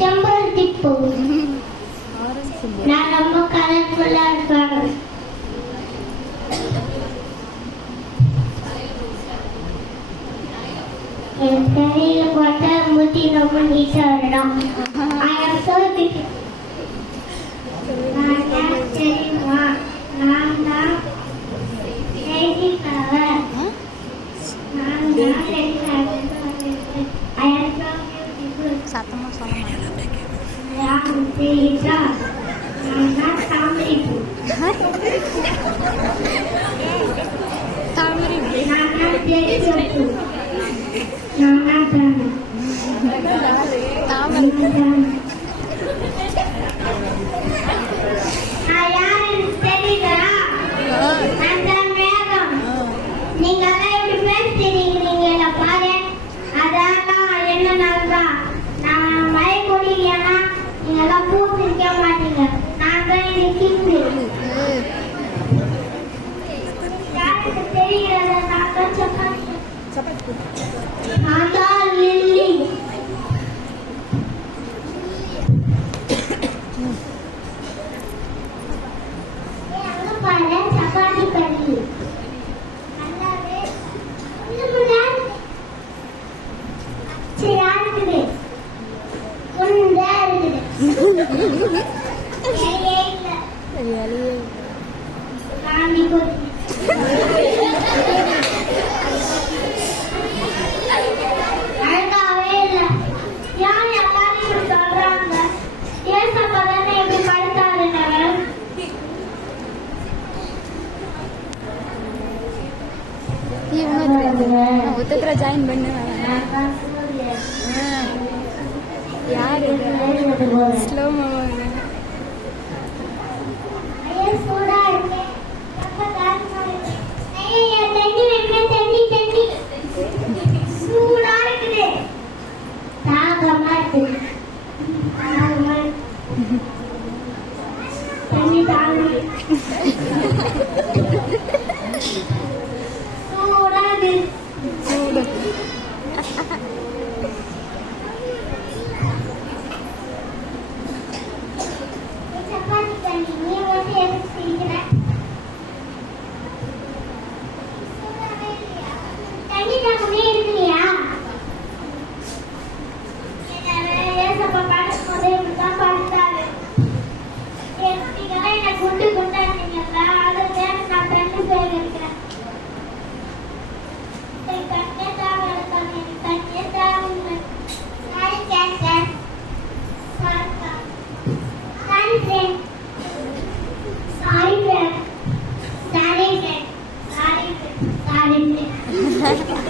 செம்பருத்தி பூ. நான் ரொம்ப கலர்ஃபுல்லா இருப்பேன். என் தலையில போட்டா முடி ரொம்ப நீட்டா இருக்கும். I am so beautiful. நான் யார் தெரியுமா? நான் தான் lady flower. நான் தான் lady flower. I am so beautiful. சத்தமா சொல்ல மாட்டேன். நான் தெரியுதா? நான் தான் தாமரை பூ. தாமரை நான் தான் தெரியுதா பூ. நான் தான் தாமரை நான் யாருன்னு தெரியுதா? நான் தான் மேகம். நீங்க எல்லாம் எப்படி பேசுறீங்க பாரு. அதெல்லாம் என்னன்னால்தான் நான் மழை பொழியனா நீங்க எல்லாம் பூ சிரிக்க மாட்டீங்க. நான் தான் கிங்கு. யாருக்கு தெரிகிறத நான் தான் சப்பாத்தி. நான் தான் லில்லி. அங்க பாரு சப்பாத்தி கறி. நல்லாவே சரியா இருக்குது. குண்டா இருக்குது. வேலையே இல்ல. வேலையே காந்தி போய் அழகாவே இல்ல. யார் எல்லாரும் இப்படி சொல்றாங்க? ஏசப்பா தானே இப்படி படுத்தாருன்னவர். ஒருத்தர ஜாயின் பண்ணுவேன். யாரு ஸ்லோ மாவாங்க. ஐயா சூடா இருக்கு. ரொம்ப தாகமா இருக்கு. ஐயா தண்ணி வேணும். தண்ணி சூடா இருக்குது. தாகமா இருக்கு. தண்ணி தாங்க. சூடா இருக்கு. சப்பாத்தி கறி நீ வந்து எனக்கு சிரிக்கிற. தண்ணி தாகமே இருக்குல்லையா? ஏசப்பா படுக்கும்போது இப்படிதான் படுத்தாரு. நீங்களாம் என்ன குண்டு குண்டாந்தீங்கல்ல, அதுக்கு நான் தண்ணி பேர் இருக்கிறேன். தண்ணே தாங்க இருக்காங்க. எனக்கு தண்ணே தாங்க. சாரி கேட்டேன். Sorry friend. Sorry friend. Sorry friend. Sorry friend. Sorry friend.